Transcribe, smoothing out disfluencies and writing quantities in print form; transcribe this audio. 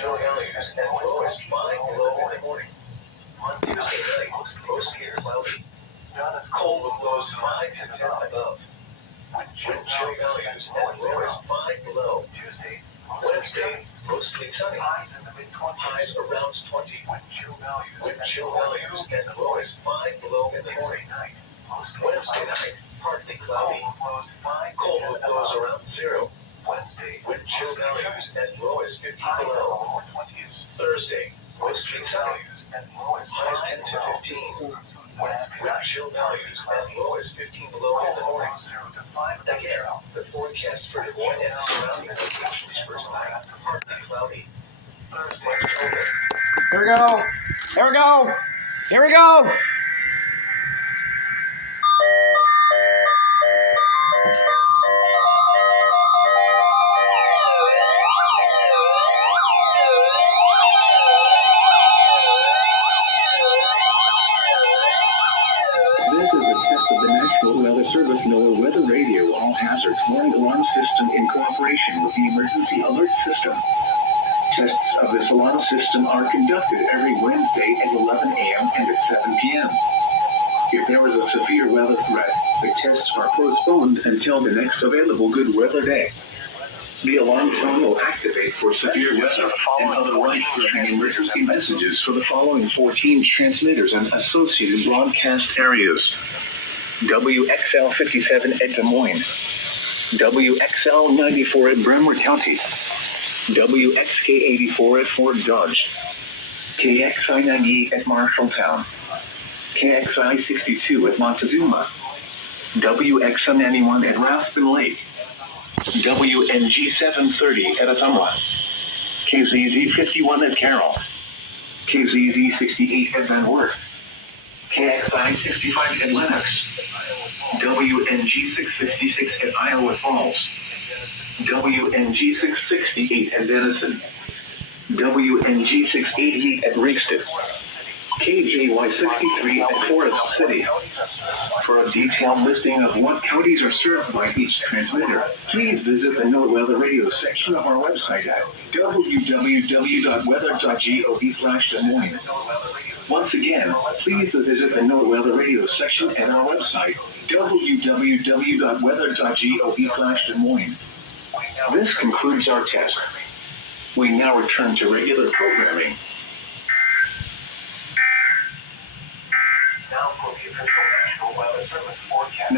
Chill values as low as 5 below in the morning. On Tuesday night, mostly cloudy. Cold with lows 5 to 10 above. Wind chill values as low as 5 below. Tuesday. Wednesday, mostly sunny. Highs around 20. Wind chill values as low as 5 below in the morning. Wednesday night, partly cloudy. Cold with lows around 0. Wind chill values as low as 50 below. Thursday, mostly sunny. Highs 10 to 15. Wind chill values as low as 15 below in the morning. Again, the forecast for Des Moines and surrounding locations for tonight, partly cloudy. Thursday, Here we go. Here we go. Here we go. This is a test of the National Weather Service NOAA Weather Radio All Hazards Warning Alarm System in cooperation with the Emergency Alert System. Tests of this alarm system are conducted every Wednesday at 11 a.m. and at 7 p.m. If there is a severe weather threat, the tests are postponed until the next available good weather day. The alarm tone will activate for severe weather and other life-threatening emergency messages for the following 14 transmitters and associated broadcast areas. WXL 57 at Des Moines, WXL 94 at Bremer County, WXK 84 at Fort Dodge, KXI 98 at Marshalltown, KXI 62 at Montezuma, WXM 91 at Rathbun Lake, WNG 730 at Ottumwa, KZZ 51 at Carroll, KZZ 68 at Van Wert, KXI 65 at Lennox, WNG 656 at Iowa Falls, WNG 668 at Denison, WNG 688 at Rigsted, KJY 63 at Forest City. For a detailed listing of what counties are served by each transmitter, please visit the NOAA Weather Radio section of our website at www.weather.gov/Des Moines. Once again, please visit the NOAA Weather Radio section at our website, www.weather.gov/Des Moines. This concludes our test. We now return to regular programming. Now for the official National Weather Service forecast.